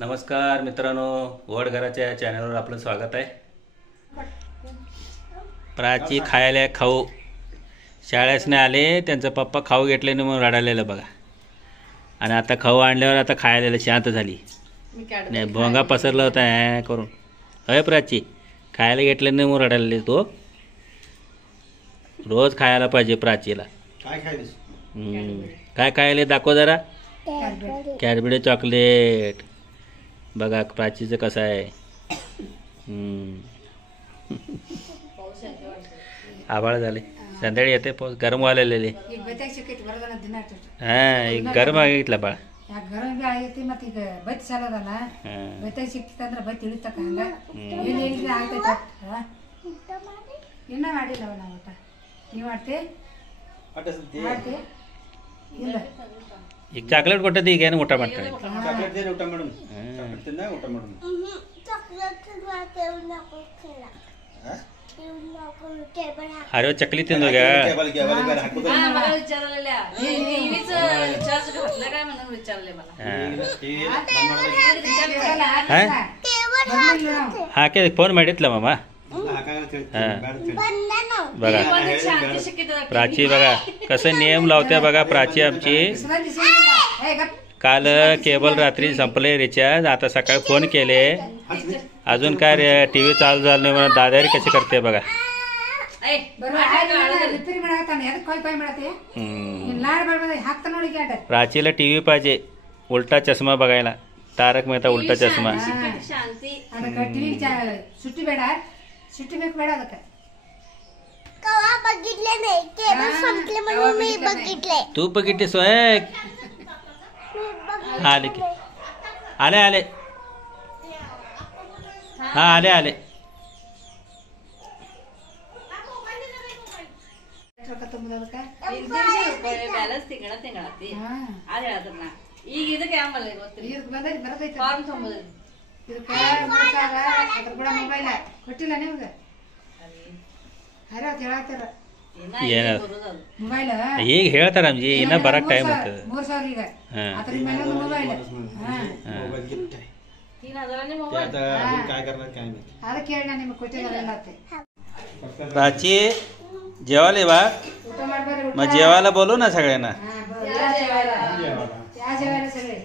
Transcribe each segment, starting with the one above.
नमस्कार मित्रांनो, वडघराच्या चॅनलवर आपलं स्वागत आहे. प्राची खायला खाऊ शाळेसने आले, त्यांचा पप्पा खाऊ घेतले नाही म्हणून रडालेलं बघा. आणि आता खाऊ आणल्यावर आता खायला शांत झाली. नाही भोंगा पसरला होता ॲ करून. अय प्राची, खायला घेतले नाही म्हणून रडायला तो. रोज खायला पाहिजे प्राचीला. काय खायलीस? काय खायला दाखव जरा. कॅडबरी चॉकलेट बघा प्राचीचं कसं आहे. आभाळ झाले, संध्याकाळी येते पाऊस. गरम व्हायला हां, एक गरम मागितला बाळा. एक चॉकलेट कुठं ती घ्या ना, मोठा वाटतं. चॉकलेट दे मोठा मॅडम. चॉकलेट दे ना मोठा मॅडम. अरे चकली तीन घ्या. केबल केबल कर हात बघ. मला विचारलेल्या टीव्हीच रिचार्ज घातलं काय म्हणून विचारले मला. हा के फोन मागितला मामा. बघा प्राची बघा कसं नियम लावते बघा प्राची आमची. काल केबल रात्री संपले रिचार्ज, आता सकाळी फोन केले अजून काय टीव्ही चालू झालं नाही म्हणून दादारी कशी करते बघा. प्राचीला टीव्ही पाहिजे, उलटा चष्मा बघायला. तारक मेहता उलटा चष्मा. सुट्टी बेडा सुट्टी बेडा तू बघितलीस होय? आले की आले आले. हा आले आले. ಬ್ಯಾಲೆನ್ಸ್ ತಿಂಗಳ ತಿಂಗಳತಿ ಅದ ಹೇಳದನ್ನ ಈಗ ಇದಕ್ಕೆ ಆಮಲ್ಲ ಗೊತ್ತಿಲ್ಲ ಫಾರ್ಮ್ ತುಂಬುದು ಇದಕ್ಕೆ ಅದ್ರ ಕೂಡ ಮೊಬೈಲ್ ಕೊಟ್ಟಿಲ್ಲ ನಿಮ್ಗೆ. ಹೇಳತ್ತಾರ ಮೊಬೈಲ್ ಈಗ ಹೇಳ್ತಾರ ಅಮ್ಜಿ, ಇನ್ನ ಬರಕ್ ಟೈಮ್ ಆಗ್ತದೆ. 3000 ಈಗ ಅದ್ರ ಮೇಲೆ ಒಂದು ಮೊಬೈಲ್. मोबाईल गिफ्ट आहे. 3000 ते मोबाईल आता अजून काय करणार काय माहिती. ಅದಕ್ಕೆ ಹೇಳಿ ನಾನು ನಿಮಗೆ ಕೊಟ್ಟಿಲ್ಲ ते. प्राची जेवायला बा. ಊಟ ಮಾಡ್ಬಾರಿ. मग जेवायला बोलू ना सगळ्यांना. या जेवायला सगळे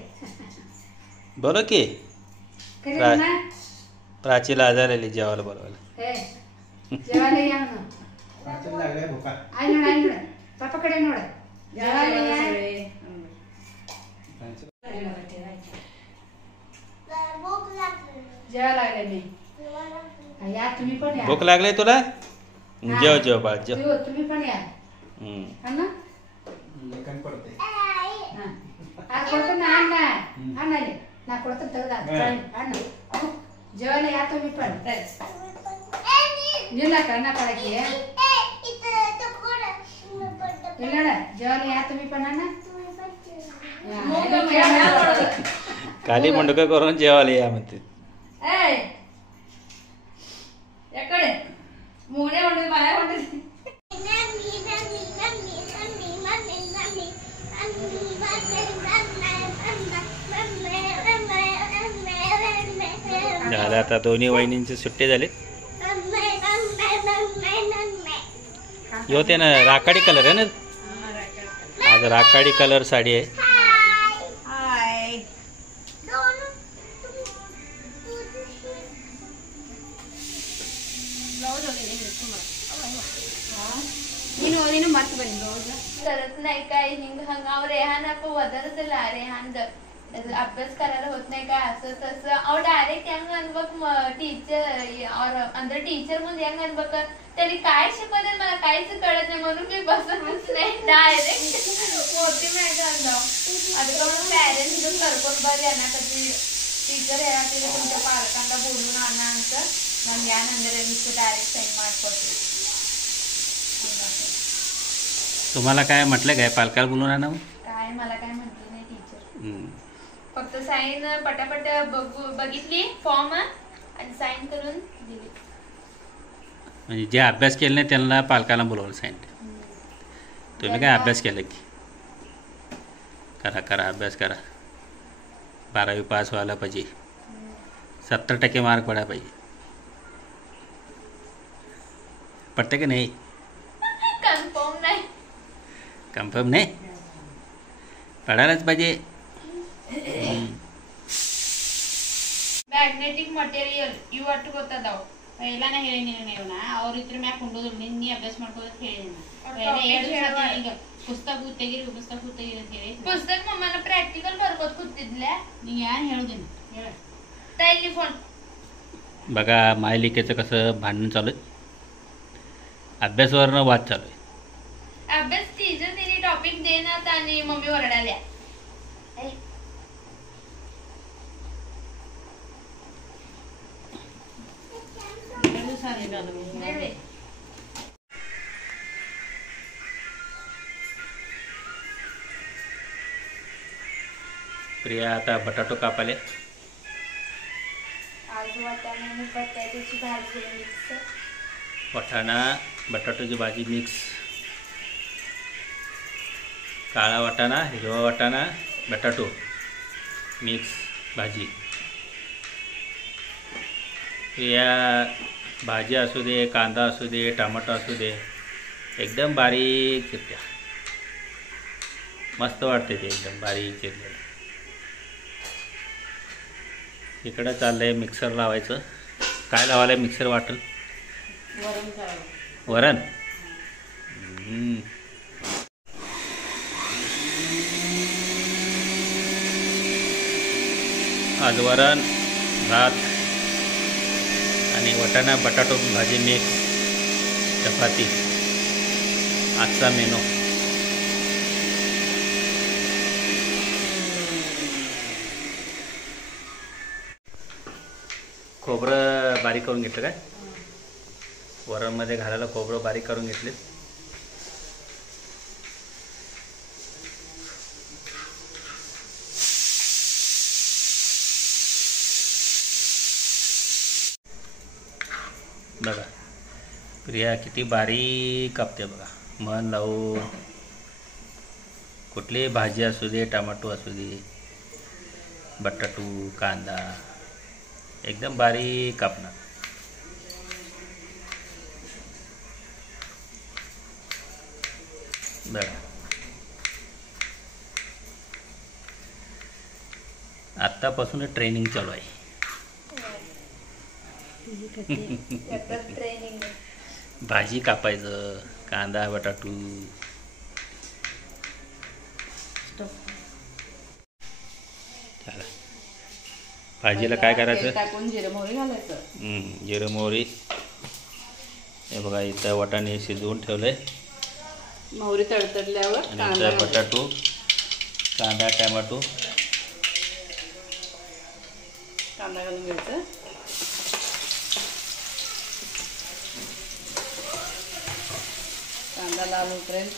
बोलो की. कधी ना प्राचीला आजारलेली जेवायला बोलवायला. जेवायला या ना. प्राचीला लागलाय भुका. आई नोड पापा कडे नोड. जेवायला या. जेवायला लागले मी. या तुम्ही पण या. भूक लागली तुला? जेव जेव बा जेव. तुम्ही पण या. ना लेखन पडते. आज ಕೊಡ್ತೀನಿ ना ಅಣ್ಣ ಅಣ್ಣನೇ ನಾ ಕೊಡ್ತೀನಿ ತೆಗೆದು ಅಣ್ಣ जेवायला या तुम्ही पण. ಇಲ್ಲ ಕಣ್ಣ ಕಡಕ್ಕೆ ಇಲ್ಲ जेवायला या तुम्ही पण अण्णा. खाली मुंडक करून जेवायला या म्हणते. ಎಕಡೆ ಮೂನೆ ಹೊಂಡಿದ್ ಮನೆ ಹೊಂಡಿದ್ झालं आता दोन्ही वहिनींची सुट्टी झाली. होते ना राखाडी कलर आहे ना आज. राखाडी कलर साडी आहे. ನೀನು ಮರ್ತು ಬನ್ನಿ करत नाही काय हिंग हंगाव रेहान आपण वदरच रेहान अभ्यास करायला होत नाही काय असं तसं अहो डायरेक्ट यंग अनुभव टीचर और अंदर टीचर म्हणून यंग अनुभव त्यांनी काय शिकवतात मला काहीच कळत नाही म्हणून मी बसतच नाही. डायरेक्ट मोठी मॅडम आता म्हणून पॅरेंट्स घेऊन करकोन बरं येणार कधी टीचर येणार तिथे तुमच्या पालकांना बोलून आणा ಅಂತ ನಾನು ಯಾನಂದ್ರೆ ಮಿಸ್ डायरेक्ट ಸೈನ್ ಮಾಡ್ಕೊಡ್ತೀನಿ. तुम्हाला काय म्हटलं काय पालकाला बोलून आणा? काय मला काय म्हटलं नाही टीचर. फक्त साईन पटापट बघितली फॉर्म आणि साईन करून दिली. म्हणजे जे अभ्यास केले नाही त्यांना पालकाला बोलवलं सांगितलं. तुम्ही काय अभ्यास केला की? करा करा अभ्यास करा. 12वी पास व्हायला पाहिजे. 70% मार्क पडायला पाहिजे. पडते की नाही? कन्फर्म नाही. कन्फर्म नाही, पडायलाच पाहिजे. ಮ್ಯಾಗ್ನೆಟಿಕ್ ಮಟೀರಿಯಲ್ ಇವತ್ತು ಗೊತ್ತದಾವ ಎಲ್ಲ ನಾ ಹೇಳಿನಿ ನೀವನ್ನ ಅವ್ರ ಇದ್ರ ಮ್ಯಾಗ ಕೊಂಡೋದ್ರು ನೀ ಅಭ್ಯಾಸ ಮಾಡ್ಕೋದಕ್ಕೆ ಹೇಳಿನಿ ಈಗ ಪುಸ್ತಕ ತೆಗೀರಿ ಅಂತ ಹೇಳಿ पुस्तक मम्माला प्रॅक्टिकल बरोबर कुठतिदल्या ನೀ ಏನು ಹೇಳ್ದೇನೆ ಹೇಳ ताईली फोन बघा मायलिकेचं कसं भांडण चालू आहे, अभ्यासावरनं वाद चालू आहे. अभ्यास तिचं तिने टॉपिक देण्यात आणि मम्मी ओरडाल्या. सारे दे. प्रिया आता बटाटो कापाले. आज वाटाणे आणि बटाट्याची भाजी मिक्स. वाटाणा बटाटोची भाजी मिक्स. काळा वाटाणा, हिरवा वाटाणा, बटाटो मिक्स भाजी. प्रिया भाजी असू दे, कांदा असू दे, टमाटो असू दे, एकदम बारीक चिरत्या. मस्त वाटते ते एकदम बारीक चिरलेलं. इकडं चाललंय मिक्सर लावायचं. काय लावायला मिक्सर वाटेल? वरण करावं. वरण. आज वरण भात आणि वाटाणा बटाटो भाजी मिक्स चपाती आजचा मेनू. खोबरं बारीक करून घेतलं काय? वरणमध्ये घालायला खोबरं बारीक करून घेतले. बघा प्रिया किती बारीक कापते बघा, मन लावून. कुठलीही भाजी असू दे, टमाटो असू दे, बटाटू, कांदा एकदम बारीक कापणार. बघा आत्तापासून ट्रेनिंग चालू आहे. ट्रेनिंग. भाजी कापायचं, कांदा बटाटू. चला भाजीला काय करायचं? टाकून जिरं मोहरी घालायचं. जिरं मोहरी. हे बघा इथं वाटाणे शिजवून ठेवलंय. मोहरी तडतडल्यावर आणि कांदा इथं बटाटू, कांदा, टमाटो. कांदा घालून घ्यायचं. कांदा लाल होतपर्यंत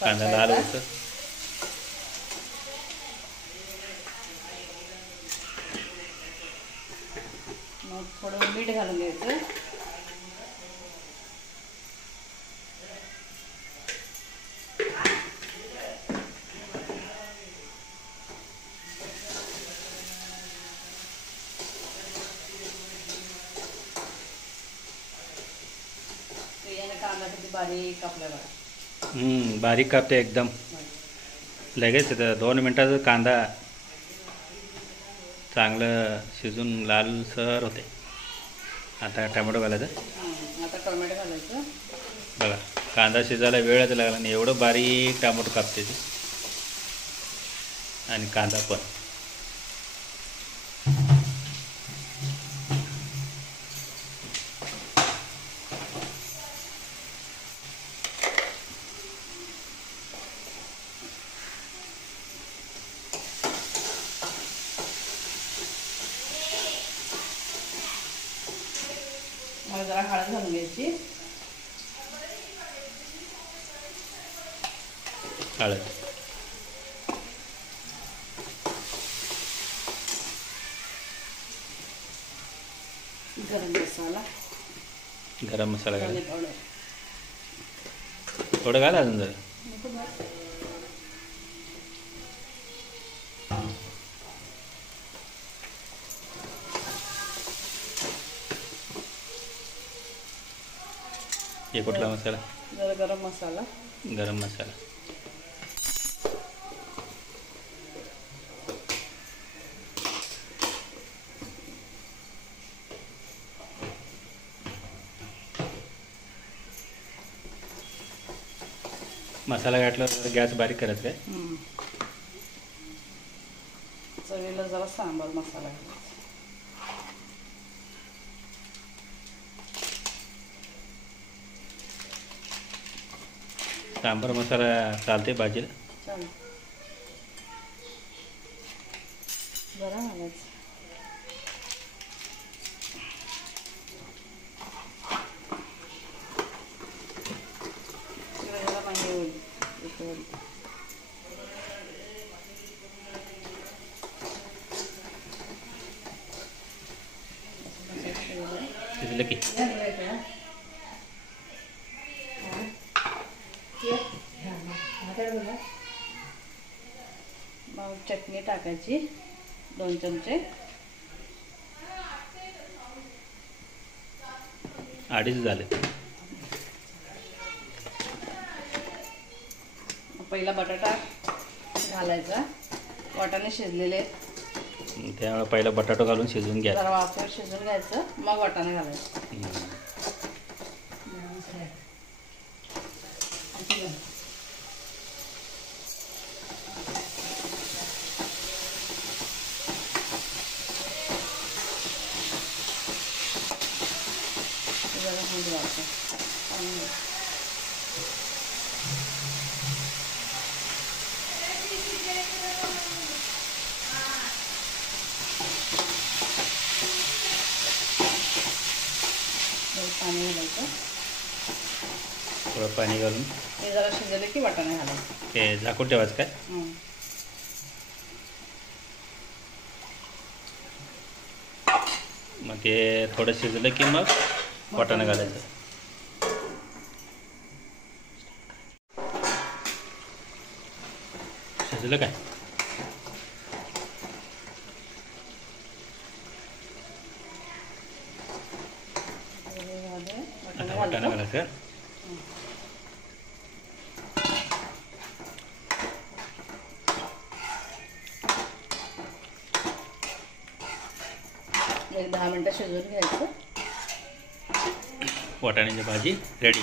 कांदा लाल होतं. मग थोडं मीठ घालून घ्यायचं. कांदा किती बारीक कापला बघा. बारीक कापते एकदम. लगेच 2 मिनटाचा कांदा चांगलं शिजून लालसर होते. आता टोमॅटो घालायचं. आता टोमॅटो घालायचं. बघा कांदा शिजायला वेळच लागला नाही, एवढं बारीक टोमॅटो कापते ते. आणि कांदा पण. मग जरा हळद घालून घ्यायची. हळद. गरम मसाला. गरम मसाला घाल. धने पावडर. थोडं घाल अजून जरा. हे कुठला मसाला? जरा गरम मसाला. गरम मसाला. मसाला घातल्यावर गॅस बारीक करायचं काय? चवीला जरा सांबार मसाला घालायचा. सांबार मसाला चालते भाजीला? चालेल. जरा घालायचं. जरा माहिती होईल. शिजलं की मग चटणी टाकायची 2 चमचे. 2.5 झाले. पहिला बटाटा घालायचा. वाटाणे शिजलेले आहेत. त्यामुळे पहिला बटाटा घालून शिजवून घ्या. जरा वाफेवर शिजून घ्यायचं, मग वाटाणे घालायचं. जरा हळद घालायचं. पाणी घालायचं. थोडं पाणी घालून हे जरा शिजले की वाटाणे घालायचं. ते झाकून ठेवायचं काय? मग ते थोडं शिजलं की मग वाटाणा घालायचं. शिजलं काय? आता वाटाणा घालायचं. एक 10 मिनटं शिजवून घ्यायचं. वाटाण्याची भाजी रेडी.